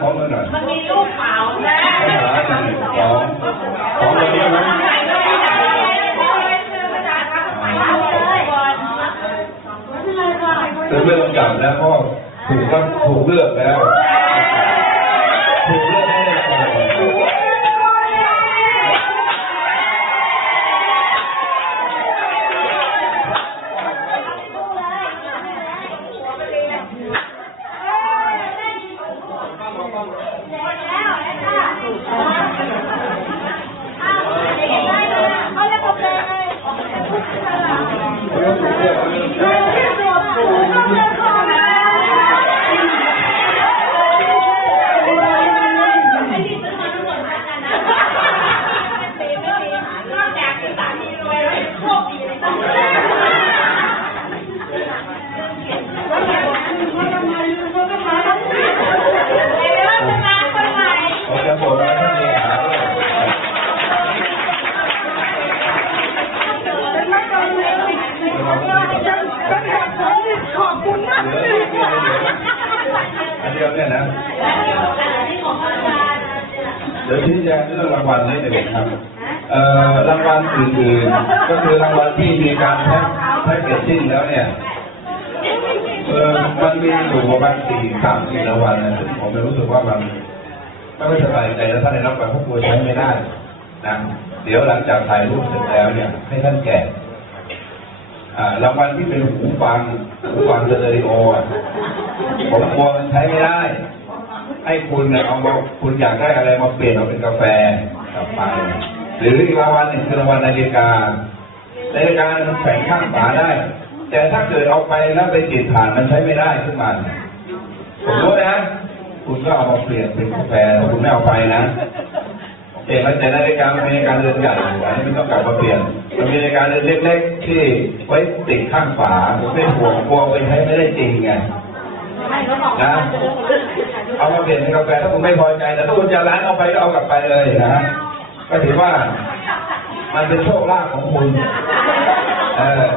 พร้อมกันหน่อยมันมีลูกเปล่านะสามสองสองเลยได้ไหมคือไม่ต้องจับแล้วเพราะถูกก็ถูกเลือกแล้วถูกเลือกให้ได้ก่ Yeah. ดี๋ยวชี้แจงเรื่องรางวัลนิดหนึ่งครับเอ่อรางวัลอื่นๆก็คือรางวัลที่มีการแพ็คแพ็คเกจจิ้งแล้วเนี่ยเออมันมีอยู่ประมาณสี่สามสี่รางวัลนะซึ่งผมรู้สึกว่ามันไม่ค่อยสบายใจแล้วถ้าได้รับการพวกกลัวใช้ไม่ได้นะเดี๋ยวหลังจากถ่ายรูปเสร็จแล้วเนี่ย ให้ท่านแกะอ่ารางวัลที่เป็นหูฟังหูฟังสเตอริโออะผมกลัวมันใช้ไม่ได้ ให้คุณเนี่ยเอามาคุณอยากได้อะไรมาเปลี่ยนมาเป็นกาแฟกลับไปหรืออีกรางวัลหนึ่งคือรางวัลนาฬิกานาฬิกามันแฝงข้างฝาได้ แต่ถ้าเกิดเอาไปแล้วไปติดฐานมันใช้ไม่ได้ขึ้นมาผมรู้นะคุณก็เอามาเปลี่ยนเป็นกาแฟคุณไม่เอาไปนะโอเคแล้วแต่นาฬิกามันมีนาฬิกาเรือนใหญ่อยู่อันนี้ไม่ต้องกลับมาเปลี่ยนมันมีนาฬิกาเรือนเล็กๆที่ไว้ติดข้างฝาผมไม่ห่วงกลัวไปใช้ไม่ได้จริงไง นะเอามาเปลี่ยนเป็นกาแฟถ้าคุณไม่พอใจแต่ถ้าคุณจะร้านเอาไปก็เอากลับไปเลยนะก็ถือว่ามันเป็นโชคลาภของคุณเออ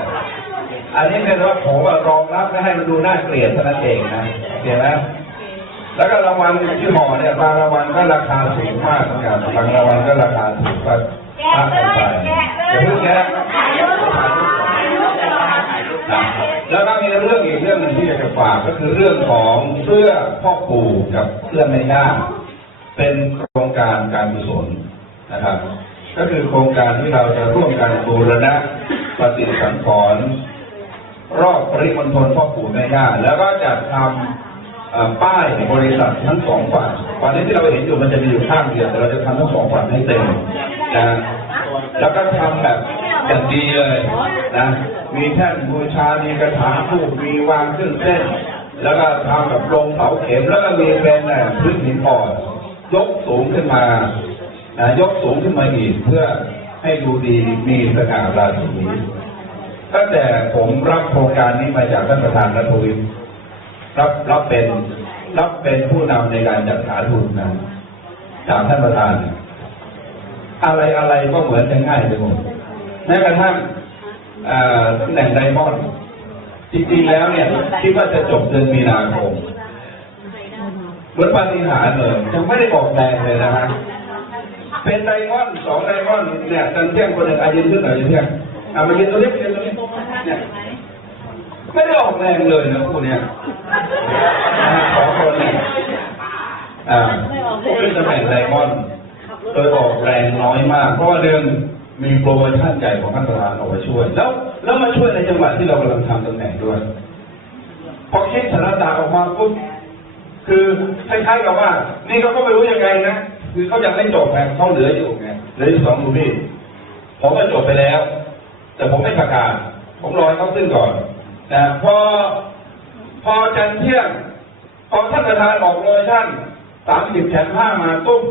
อันนี้เป็นว่าผมว่ารองรับไม่ให้มันดูน่าเกลียดเท่านั้นเองนะเห็นไหมแล้วก็รางวัลที่ห่อเนี่ยบางรางวัลก็ราคาสูงมากเหมือนกันบางรางวัลก็ราคาถูกก็มากเกินไปอย่าเพิ่งแกะ แล้วก็มีเรื่องอีกเรื่องหนึ่งที่อยากจะฝากก็คือเรื่องของเสื้อพ่อปู่กับเสื้อแม่ย่าเป็นโครงการการกุศลนะครับ ก็คือโครงการที่เราจะร่วมกันบูรณะปฏิสังขรณ์รอบปริมณฑลพ่อปู่แม่ย่าแล้วก็จะทำป้ายบริษัททั้งสองฝั่งวันนี้ที่เราเห็นอยู่มันจะมีอยู่ข้างเดียวแต่เราจะทำทั้งสองฝั่งให้เต็มนะแล้วก็ทำแบบ อย่างดีเลยนะมีแท่นบูชา มีกระถางทูบมีวางเครื่องเส้น แล้วก็ทำแบบลงเสาเข็มแล้วก็มีเป็นน่ะพื้นหินอ่อนยกสูงขึ้นมานะยกสูงขึ้นมาอีกเพื่อให้ดูดีมีสง่าราศีตั้งแต่ผมรับโครงการนี้มาจากท่านประธานรัฐวิทย์รับรับเป็นรับเป็นผู้นำในการจัดหาทุนนะจากท่านประธาน อะไรอะไรก็เหมือนจะง่ายไปหมด แม้กระทั่งอ่าตำแหน่งไดมอนด์จริงๆแล้วเนี่ยคิดว่าจะจบเดือนมีนาคมเหมือนปาฏิหาริย์เลยยังไม่ได้บอกแรงเลยนะฮะเป็นไดมอนด์สองไดมอนด์เนี่ยตันเที่ยงคนหนึ่งอายืนขึ้นหน่อยยืนเที่ยงอะมายืนตรงนี้ยืนตรงนี้เนี่ยไม่ได้ออกแรงเลยนะคู่เนี้ยอ่าสองคนเนี่ยอ่าขึ้นตำแหน่งไดมอนด์โดยออกแรงน้อยมากเพราะว่าเดือน มีโปรโมชั่นใหญ่ของท่านประธานออกมาช่วย แล้ว แล้วมาช่วยในจังหวะที่เรากำลังทำตำแหน่งด้วย พอคิดสารตาออกมาปุ๊บคือคล้ายๆกับว่า นี่เขาก็ไม่รู้ยังไงนะคือเขายังไม่จบไงเขาเหลืออยู่ไงเหลือสองรูปพี่ผมก็จบไปแล้ว แต่ผมไม่ประกาศผมรอให้เขาขึ้นก่อนนะพอพอจันเที่ยงพอท่านประธานออกโปรโมชั่นสามสิบแถมห้ามาตุ้ม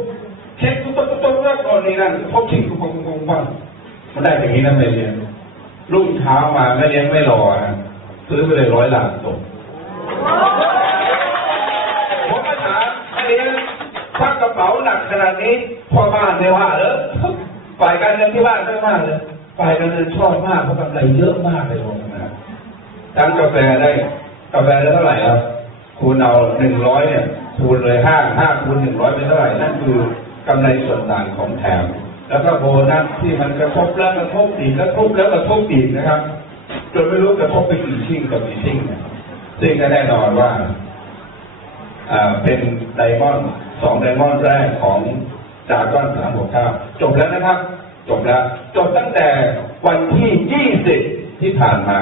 เช็คตุ๊บตุ๊บตุ๊บตุ๊บแล้วก่อนนี้นั่นพบชิง ปุ๊บปุ๊บปุ๊บปุ๊บมันได้อย่างนี้นะไม่เรียนรุ่งเช้ามาไม่เลี้ยงไม่รอนะซื้อไปเลยร้อยล้านตกผมก็ถามไม่เลี้ยงถ้ากระเป๋าหนักขนาดนี้พ่อบ้านไม่ว่าเหรอฝ่ายการเงินที่บ้านไม่ว่าเลยฝ่ายการเงินชอบมากเพราะกำไรเยอะมากเลยผมนะทั้งกาแฟได้กาแฟได้เท่าไหร่ครับคูณเอาหนึ่งร้อยเนี่ยคูณเลยห้าห้าคูณหนึ่งร้อยเป็นเท่าไหร่นั่นคือกำไรส่วนต่างของแถม แล้วก็โบนัสที่มันกระทบแล้วกระทบอีกกระทบแล้วกระทบอีกนะครับ จนไม่รู้กระทบไปกี่ชิ่งกับกี่ชิ่งเนี่ยซึ่งก็แน่นอนว่าเป็นไดมอนด์สองไดมอนด์แรกของดาก้อนสามหกเก้าจบแล้วนะครับ จบแล้ว จบตั้งแต่วันที่ยี่สิบที่ผ่านมา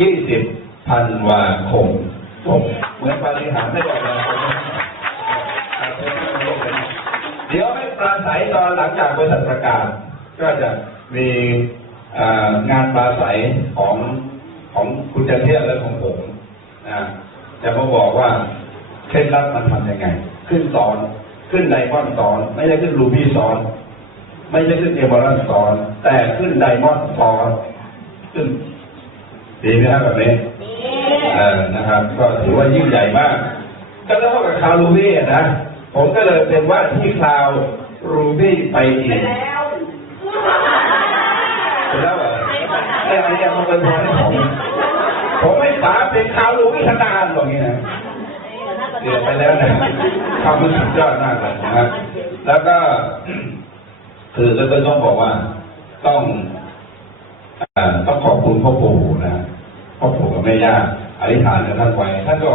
ยี่สิบธันวาคมจบเหมือนปาฏิหาริย์ไม่บอกเลยเดี๋ยวให้ ปราศัยตอนหลังจากบริษัทประกาศ ก็จะมีอ่างานปราศัยของของคุณจันเทียและของผมนะจะมาบอกว่าเคล็ดลับมันทำยังไง ขึ้นสอน ขึ้นไดมอนด์สอน ไม่ได้ขึ้นรูบี้สอน ไม่ได้ขึ้นเอเมอรัลสอน แต่ขึ้นไดมอนด์สอน ขึ้นดีไหมครับแบบนี้เออนะครับ ก็ถือว่ายิ่งใหญ่มาก ก็เท่ากับคาวรูบี้อะนะ ผมก็เลยเป็นว่าที่คาว รูบี้ไปอีกเป็นแล้วเหรอไอ้อันเนี้ยมันเป็นพรให้ผมผมไม่ป๋าเป็นคาวรูบี้ขนาดหรอกนี่นะเดือดไปแล้วนะทำมันสุดยอดมากเลยนะครับแล้วก็ คือแล้วก็ต้องบอกว่าต้องอ่าต้องขอบคุณพ่อปู่นะพ่อปู่กับแม่ย่าอธิษฐานกับท่านไว้ท่านก็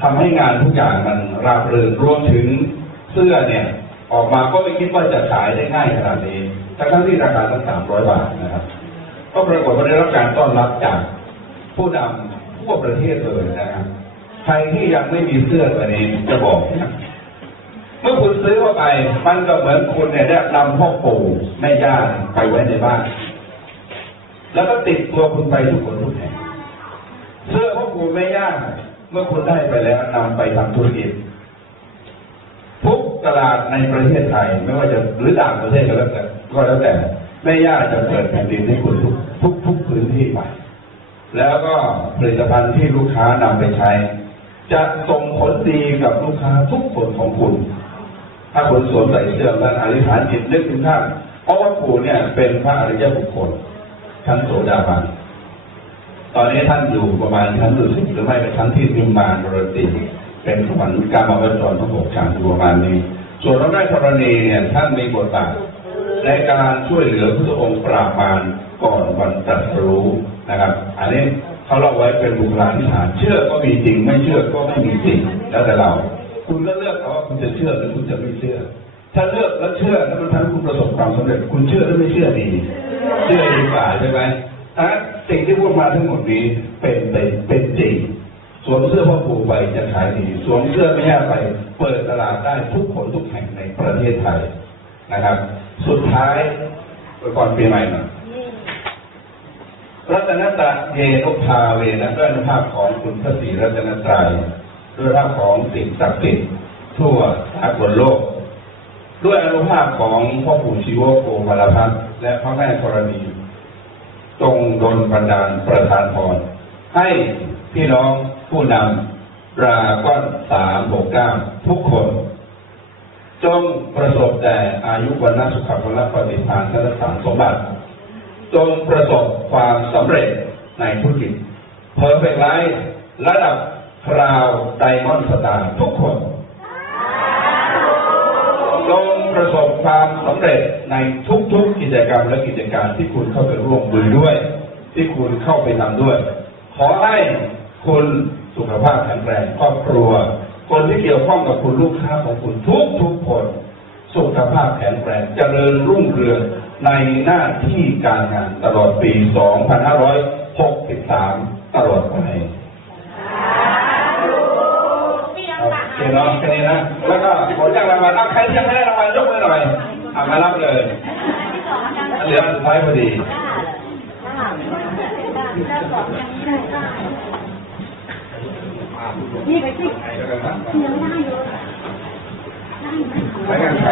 ทำให้งานทุกอย่างมันราบรื่นรวมถึงเสื้อเนี่ย ออกมาก็ไม่คิดว่าจะขายได้ง่ายขนาดนี้ ทั้งที่ราคาตั้งสามร้อยบาทนะครับ ก็ปรากฏว่าได้รับการต้อนรับจากผู้นำทั่วประเทศเลยนะครับใครที่ยังไม่มีเสื้อตัวนี้จะบอกนะเมื่อคุณซื้อเข้าไป มันก็เหมือนคุณเนี่ยได้นำพ่อปู่แม่ย่าไปไว้ในบ้าน แล้วก็ติดตัวคุณไปทุกคนทุกแห่งเสื้อพ่อปู่แม่ย่าเมื่อคุณได้ไปแล้วนำไปทำธุรกิจ ตลาดในประเทศไทย ไม่ว่าจะหรือต่างประเทศก็แล้วแต่ก็แล้วแต่แม่ย่าจะเปิดแผ่นดินให้คุณทุกทุกทุกพื้นที่ไปแล้วก็ผลิตภัณฑ์ที่ลูกค้านำไปใช้ จะส่งผลดีกับลูกค้าทุกคนของคุณ ถ้าคุณสวมใส่เสื้อและอธิษฐานจิตนึกถึงท่านเพราะว่าปู่เนี่ยเป็นพระอริยบุคคลชั้นโสดาบันตอนนี้ท่านอยู่ประมาณชั้นดุสิตหรือไม่เป็นชั้นที่นิมมานบรติ เป็นสวรรค์การมาบรรจรทั้งหกชั้นอยู่ประมาณนี้ ส่วนพระแม่ธรณีเนี่ยท่านมีบทบาทในการช่วยเหลือพระองค์ปราบมารก่อนวันตรัสรู้นะครับ อันนี้เขาเล่าไว้เป็นบุคลาธิฐานเชื่อก็มีจริง ไม่เชื่อก็ไม่มีจริงแล้วแต่เรา คุณก็เลือกเอาว่าคุณจะเชื่อหรือคุณจะไม่เชื่อ ถ้าเลือกแล้วเชื่อแล้วมันทำให้คุณประสบความสำเร็จ คุณเชื่อหรือไม่เชื่อดีเชื่อดีกว่าใช่ไหมถ้าสิ่งที่พูดมาทั้งหมดนี้เป็นเป็นเป็นจริง สวมเสื้อพ่อปู่ไปจะขายดีสวมเสื้อไม่ย่าไป เปิดตลาดได้ทุกคนทุกแห่งในประเทศไทยนะครับ สุดท้ายไปก่อนปีใหม่หน่อยรัตนตะเยนุภาเวนะด้วยภาพของคุณพระศรีรัตนตรัยด้วยภาพของสิ่งศักดิ์สิทธิ์ทั่วสากลโลก ด้วยอนุภาพของพ่อปู่ชีวโกมารพัฒน์และพระแม่ธรณีจงดลบันดาลประทานพร ให้พี่น้องผู้นำราก้อนสามหกเก้าทุกคน จงประสบแต่อายุวันนสุขภละปฏิภาณและสารสมบัติ จงประสบความสำเร็จในธุรกิจเพอร์เฟกไลฟ์ระดับคราวไดมอนด์สตาร์ทุกคนจงประสบความสำเร็จในทุกๆกิจกรรมและกิจการที่คุณเข้าไปร่วมมือด้วย ที่คุณเข้าไปทำด้วย ขอให้คุณสุขภาพแข็งแรงครอบครัว คนที่เกี่ยวข้องกับคุณลูกค้าของคุณทุกทุกๆคน สุขภาพแข็งแรงเจริญรุ่งเรืองในหน้าที่การงานตลอดปี 2563 ตลอดไปโอเคเนาะแค่นี้นะ แล้วก็ผลจากรางวัลเอาใครที่ยังไม่ได้รางวัลยกมือหน่อยเอามารับเลยเหลือสุดท้ายพอดี นี่ไปสิใครก็ได้นะยังได้อยู่ใครกันใคร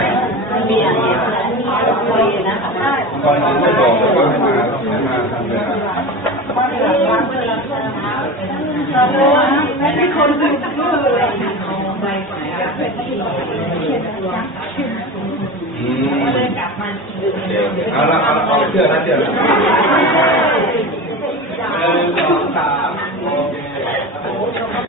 มันมีอันนี้อันนี้เรคุยนะคะได้ตอนนี้ไม่บอกเลยว่าให้มาต้องให้มาทำเลยนะว่าเดือดร้อนเดือดร้นเราโดนไม่ได้คนดูชื่อเลยอืมเอาละเอาละเอาเชื่อนะเชื่อนะหนึ่งสองสาม